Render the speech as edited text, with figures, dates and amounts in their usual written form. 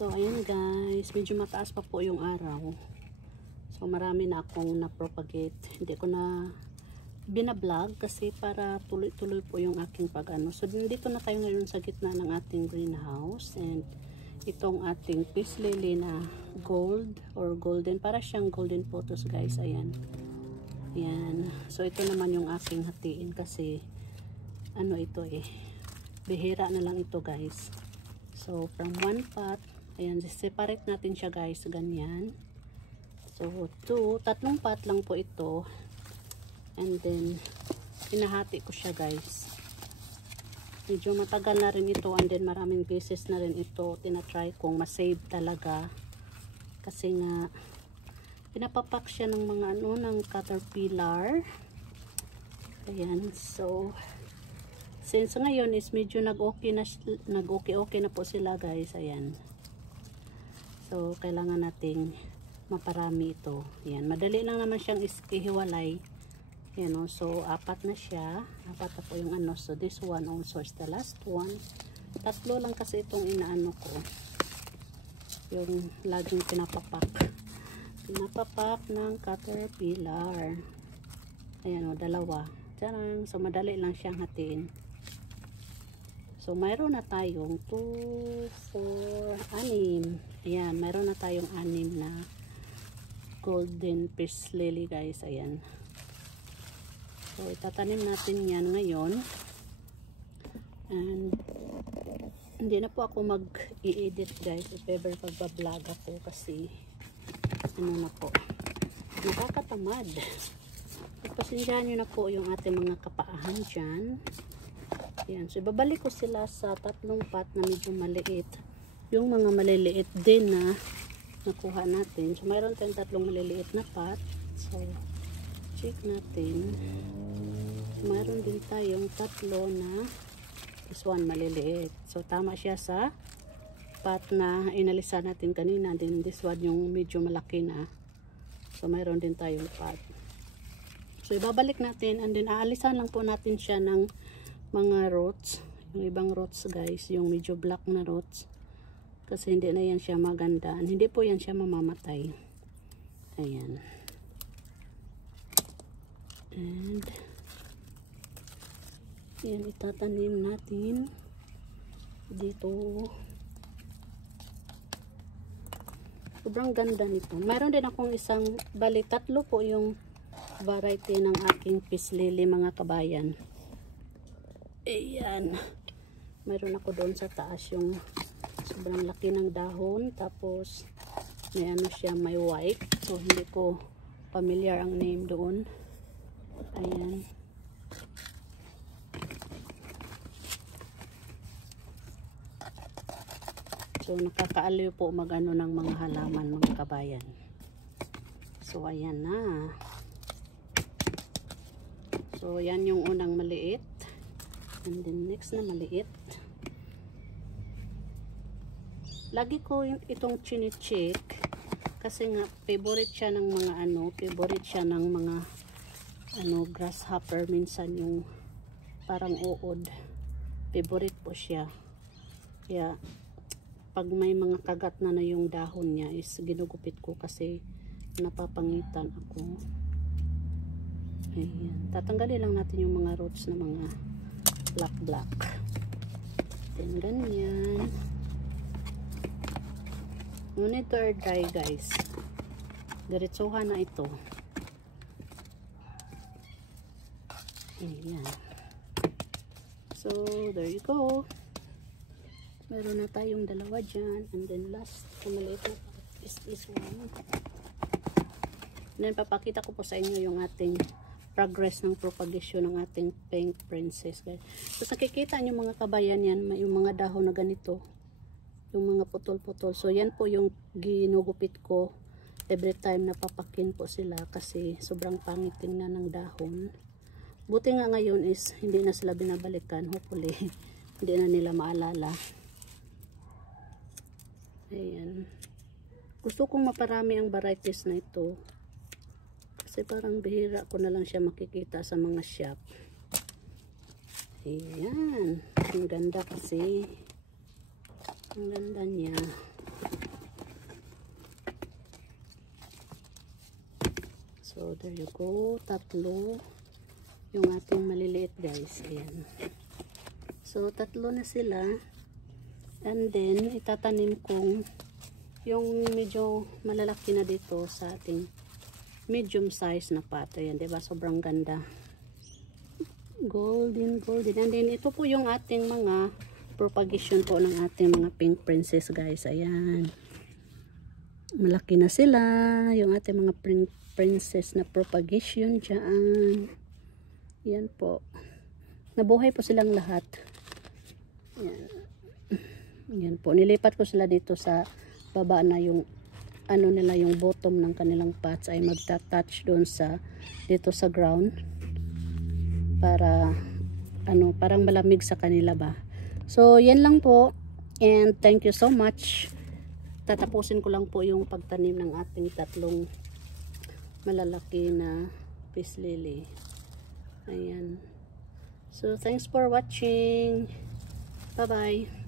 So ayan guys, medyo mataas pa po yung araw. So marami na akong na-propagate. Hindi ko na binablog kasi para tuloy-tuloy po yung aking pag-ano. So dito na tayo ngayon sa gitna ng ating greenhouse, and itong ating peace lily na gold or golden, para siyang golden photos guys. Ayan. Ayan. So ito naman yung aking hatiin kasi ano ito bihira na lang ito guys. So from one pot, ayan, separate natin siya guys, ganyan. So tatlong pot lang po ito, and then pinahati ko siya guys. Medyo matagal na rin ito, and then maraming beses na rin ito tinatry kong masave talaga kasi nga pinapapak siya ng mga ng caterpillar. Ayan. So since ngayon is medyo nag-okay na po sila guys. Ayan. So kailangan nating maparami ito. Ayan. Madali lang naman siyang ihiwalay. Ayan o. So apat na siya. Apat na po yung ano. So this one also is the last one. Tatlo lang kasi itong inaano ko. Yung laging pinapapak. Pinapapak ng caterpillar. Ayan o. Dalawa. Tarang. So madali lang siyang hatiin. So, mayroon na tayong 2, 4, 6. Ayan, mayroon na tayong 6 na golden peace lily guys. Ayan. So, itatanim natin yan ngayon. And, hindi na po ako mag-i-edit guys if ever pagbablog ako kasi ano na po, nakakatamad. Pagpasensyahan nyo na po yung ating mga kapaahan dyan. Ayan. So, ibabalik ko sila sa tatlong pot na medyo maliit. Yung mga maliliit din na nakuha natin. So, mayroon tayong tatlong maliliit na pot. So, check natin. So, mayroon din tayong tatlo na this one maliliit. So, tama siya sa pot na inalisan natin kanina. Then, this one yung medyo malaki na. So, mayroon din tayong pot. So, ibabalik natin, and then aalisan lang po natin siya ng mga roots, yung ibang roots guys, yung medyo black na roots, kasi hindi na yan siya maganda, hindi po yan siya mamamatay. Ayan. And yan, itatanim natin dito. Sobrang ganda nito. Mayroon din akong isang, bali tatlo po yung variety ng aking peace lily mga kabayan. Ayan. Mayroon ako doon sa taas yung sobrang laki ng dahon. Tapos may ano siya, may white. So hindi ko familiar ang name doon. Ayan. So nakakaaliw po magano ng mga halaman mga kabayan. So ayan na. So yan yung unang maliit. And then next na maliit. Lagi ko itong chine-check kasi nga favorite siya ng mga favorite siya ng mga grasshopper, minsan yung parang uod. Favorite po siya. Kaya pag may mga kagat na yung dahon niya is ginugupit ko kasi napapangitan ako. Ayan. Tatanggalin lang natin yung mga roots na mga black. Then ganyan. Monitor dry guys. Diretsuhan na ito. Ayan. So there you go. Meron na tayong dalawa dyan. And then last, maliit na is this one. And then papakita ko po sa inyo yung ating progress ng propagation ng ating pink princess guys. So nakikita nyo mga kabayan yan, yung mga dahon na ganito, yung mga putol-putol. So yan po yung ginugupit ko every time na papakin po sila kasi sobrang pangit tingnan ng dahon. Buti nga ngayon is hindi na sila binabalikan, hopefully hindi na nila maalala. Ayan. Gusto kong maparami ang varieties na ito. Kasi parang bihira ko na lang siya makikita sa mga shop. Ayan. Ang ganda kasi. Ang ganda niya. So, there you go. 3 yung ating maliliit, guys. Ayan. So, 3 na sila. And then, itatanim kong yung medyo malalaki na dito sa ating medium size na pot. Ayan, diba? Sobrang ganda. Golden. And then, ito po yung ating mga propagation po ng ating mga pink princess, guys. Ayan. Malaki na sila. Yung ating mga pink princess na propagation dyan. Yan po. Nabuhay po silang lahat. Yan. Yan po. Nilipat ko sila dito sa baba na yung ano nila, yung bottom ng kanilang pots ay magta-touch doon sa dito sa ground para ano, parang malamig sa kanila ba. So, yan lang po. And thank you so much. Tatapusin ko lang po yung pagtanim ng ating 3 malalaki na peace lily. Ayan. So, thanks for watching. Bye-bye.